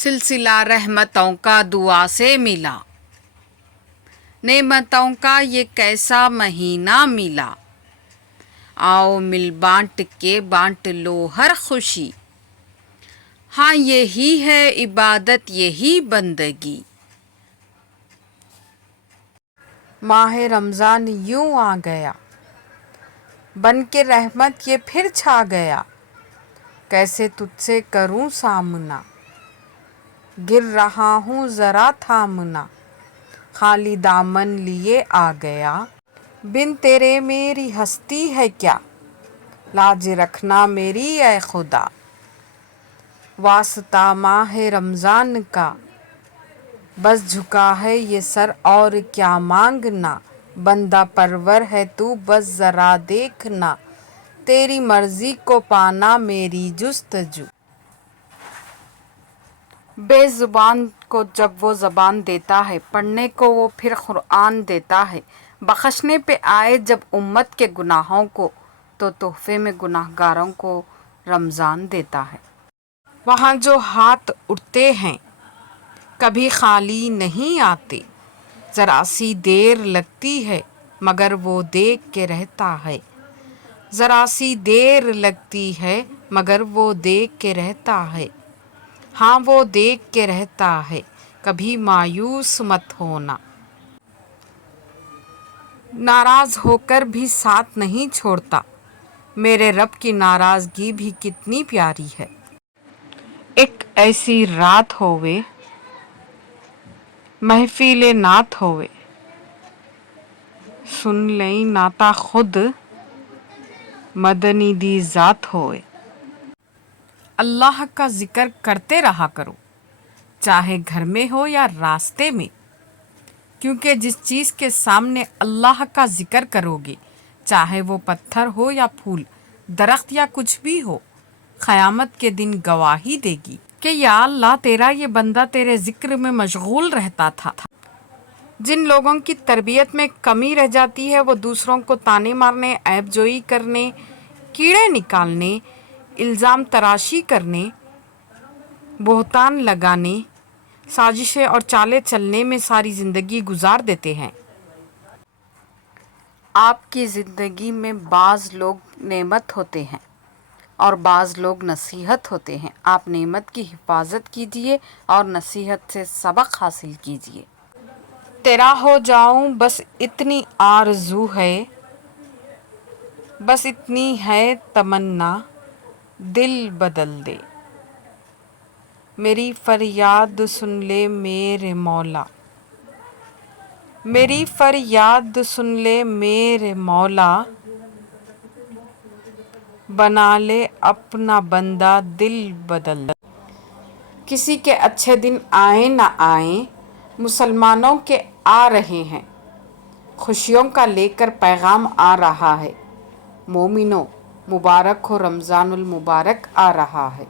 सिलसिला रहमतों का दुआ से मिला, नेमतों का ये कैसा महीना मिला। आओ मिल बांट के बांट लो हर खुशी, हाँ यही है इबादत यही बंदगी। माह रमज़ान यूं आ गया, बन के रहमत ये फिर छा गया। कैसे तुझसे करूं सामना, गिर रहा हूँ ज़रा थामना। खाली दामन लिए आ गया, बिन तेरे मेरी हस्ती है क्या। लाज रखना मेरी ऐ खुदा, वास्ता माह रमज़ान का। बस झुका है ये सर और क्या मांगना। बंदा परवर है तू बस ज़रा देखना, तेरी मर्ज़ी को पाना मेरी जुस्तजू। बेज़ुबान को जब वो ज़बान देता है, पढ़ने को वो फिर क़ुरआन देता है। बख्शने पे आए जब उम्मत के गुनाहों को, तो तोहफ़े में गुनाहगारों को रमज़ान देता है। वहाँ जो हाथ उठते हैं कभी खाली नहीं आते, ज़रा सी देर लगती है मगर वो देख के रहता है। ज़रा सी देर लगती है मगर वो देख के रहता है। हाँ वो देख के रहता है, कभी मायूस मत होना। नाराज़ होकर भी साथ नहीं छोड़ता, मेरे रब की नाराज़गी भी कितनी प्यारी है। एक ऐसी रात होवे, महफिले नात होवे, सुन लें नाता खुद मदनी दी ज़ात होवे। अल्लाह का जिक्र करते रहा करो, चाहे घर में हो या रास्ते में, क्योंकि जिस चीज़ के सामने अल्लाह का जिक्र करोगे, चाहे वो पत्थर हो या फूल, दरख्त या कुछ भी हो, क़यामत के दिन गवाही देगी कि या अल्लाह तेरा ये बंदा तेरे जिक्र में मशगूल रहता था। जिन लोगों की तरबियत में कमी रह जाती है वो दूसरों को ताने मारने, ऐबजोई करने, कीड़े निकालने, इल्ज़ाम तराशी करने, बोहतान लगाने, साजिशें और चालें चलने में सारी ज़िंदगी गुजार देते हैं। आपकी ज़िंदगी में बाज़ लोग नेमत होते हैं और बाज़ लोग नसीहत होते हैं। आप नेमत की हिफाजत कीजिए और नसीहत से सबक हासिल कीजिए। तेरा हो जाऊं बस इतनी आरज़ू है, बस इतनी है तमन्ना, दिल बदल दे। मेरी फरियाद सुन ले मेरे मौला, मेरी फरियाद सुन ले मेरे मौला। बना ले अपना बंदा दिल बदल। किसी के अच्छे दिन आए ना आए, मुसलमानों के आ रहे हैं। खुशियों का लेकर पैगाम आ रहा है। मोमिनो मुबारक हो, रमज़ानुल मुबारक आ रहा है।